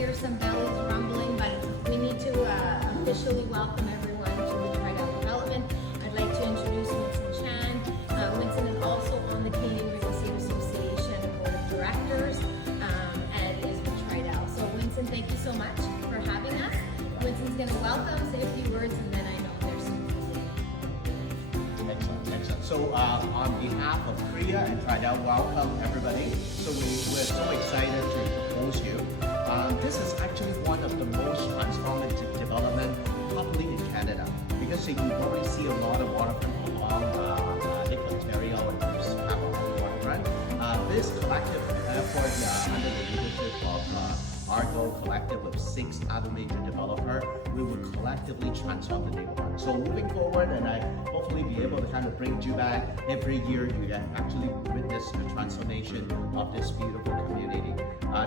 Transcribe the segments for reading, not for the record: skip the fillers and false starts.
hear some bellies rumbling, but we need to officially welcome everyone to the Tridel development. I'd like to introduce Winston Chan. Winston is also on the Canadian Real Estate Association Board of Directors and is with Tridel. So Winston, thank you so much for having us. Winston's going to welcome, say a few words, and then I know there's some. Excellent. So on behalf of CREA and Tridel, welcome everybody. So we're so excited to propose you. This is actually one of the most transformative development probably in Canada, because you already see a lot of waterfront along Lake Ontario and there's half of the waterfront. This collective effort under the leadership of Argo Collective with 6 other major developers, we will collectively transform the neighborhood. So moving forward, and I hopefully be able to kind of bring you back every year, you can actually witness the transformation of this beautiful community.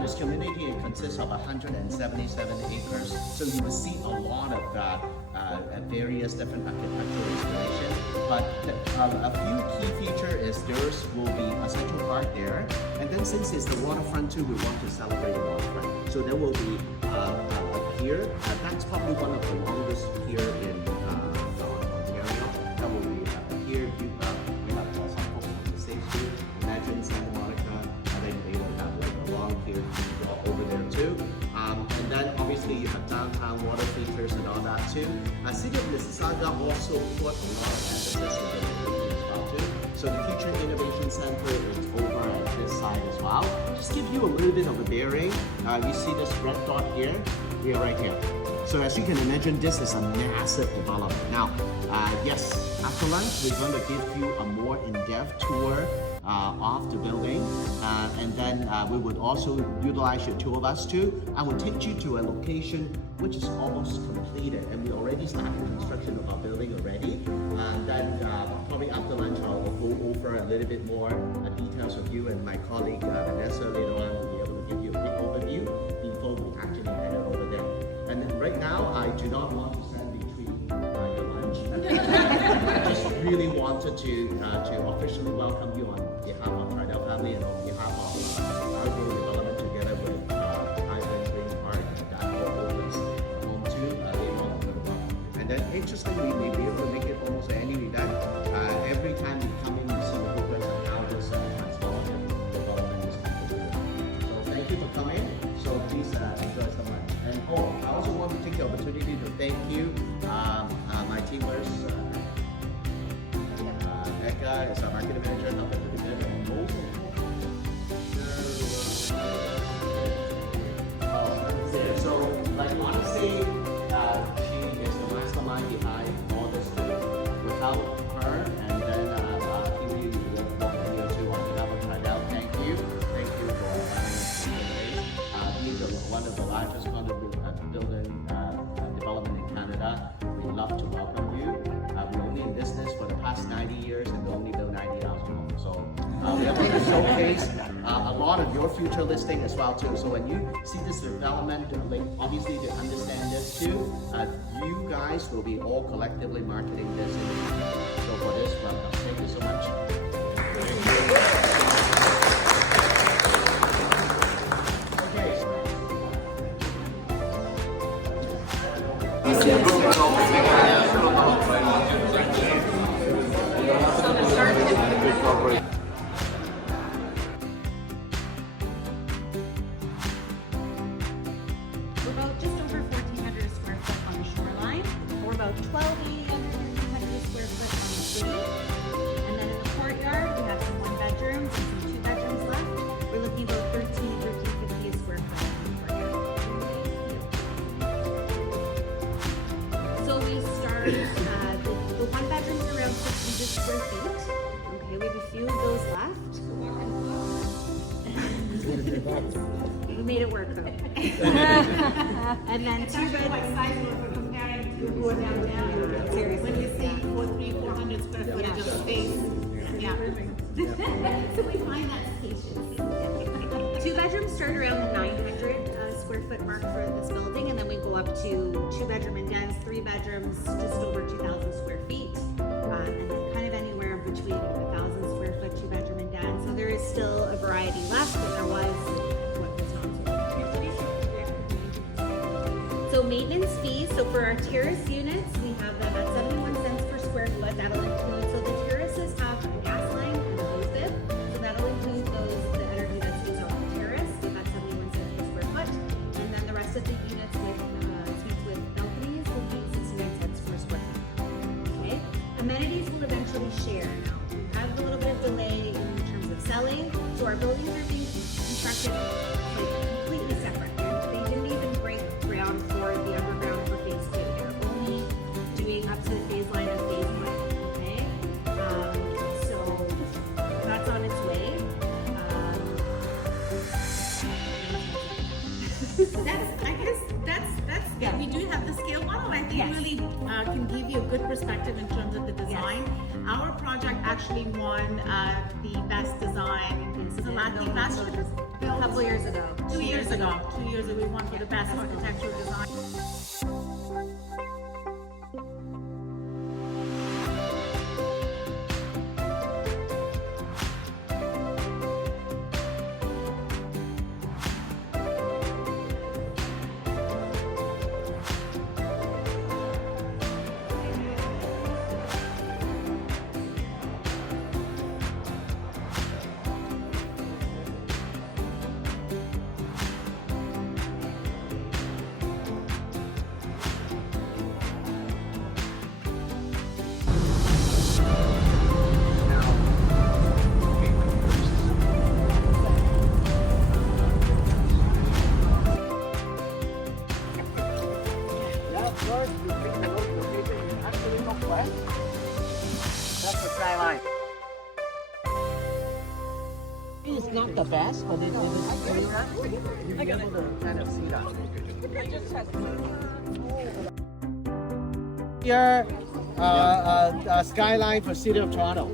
This community consists of 177 acres, so you will see a lot of various different architectural inspiration. But a few key features is there's will be a central park there, and then since it's the waterfront too, we want to celebrate the waterfront. So there will be a pier. That's probably one of the longest pier in Ontario. That will be a pier. We have some folks from the States too. Imagine Santa Monica, and then they will have like a long pier over there too. And then obviously you have downtown water features and all that too. City of Mississauga also put a lot of emphasis in the as well too. So the Future Innovation Center is over at this side as well. Just give you a little bit of a bearing. You see this red dot here? We are right here. So as you can imagine, this is a massive development. Now, yes, after lunch, we're going to give you a more in-depth tour of the building, and then we would also utilize your tour bus too. I will take you to a location which is almost completed, and we already started construction of our building already. And then probably after lunch, I'll go over a little bit more details with you, and my colleague Vanessa later on will be able to give you a quick overview before we actually head over there. And right now, I do not want to stand between your lunch. I just really wanted to officially welcome you on behalf of Tridel family and on behalf of our development together with Ivan Green Park that opens home to later on. And then interestingly, we may be able to make it almost any event. Every time we come in, we see the progress of how this transformative development is completed. So thank you for coming. So please enjoy some lunch. And I also want to take the opportunity to thank you, my team members. Eka is our marketing manager, helping with the event, and most so like honestly, she is the mastermind behind all this too. Without her, and then I think you welcome you to on behalf of Tridel. Thank you for being one of the largest condo building development in Canada. We love to welcome you. We're only in business for the past 90 years, and we only build 90,000 homes. So we are going to showcase a lot of your future listing as well too. So when you see this development, obviously to understand this too, you guys will be all collectively marketing this. So for this, welcome. Thank you so much. We're about just over 1,400 square foot on the shoreline. We're about 1,200 square foot on the city. And then in the courtyard, we have some 1 bedrooms and some 2 bedrooms left. We're looking about 1,350 square foot on the courtyard. So we start, the 1 bedrooms are around 600 square feet. Okay, we have a few of those left. We made it work though. And then 2 bedrooms. Seriously. When you see 400 square footage of space. Yeah. So we find that spacious. 2 bedrooms start around the 900 square foot mark for this building, and then we go up to 2 bedroom and dens, 3 bedrooms, just over 2,000 square feet, and then kind of anywhere between 1,000 square foot, 2 bedroom and den. So there is still a variety left, but there was what was not so much. maintenance fees, so for our terrace units, we have them at 71 cents per square foot. That'll include, so the terraces have a gas line and a hose bib, so that'll include the energy that's used on the terrace. We've at 71 cents per square foot. And then the rest of the units with suites with balconies will be 69 cents per square foot. Okay? Amenities will eventually share now. We have a little bit of delay in terms of selling, so our buildings are being constructed like completely separate. They didn't even break ground for the underground for phase 2. They're only doing up to the phase line of phase 1. Okay? So that's on its way. That's Yeah. we do have the scale model. I think Yes. really can give you a good perspective in terms of the design. Our project actually won the best design in Cincinnati last year. A couple years ago. 2 years ago. 2 years ago, we won for the best architectural design. Yeah, first you take the road location is actually northwest. That's the skyline. It's not the best, but it is clearer. You'll be able to kind of see that. Here, skyline for City of Toronto.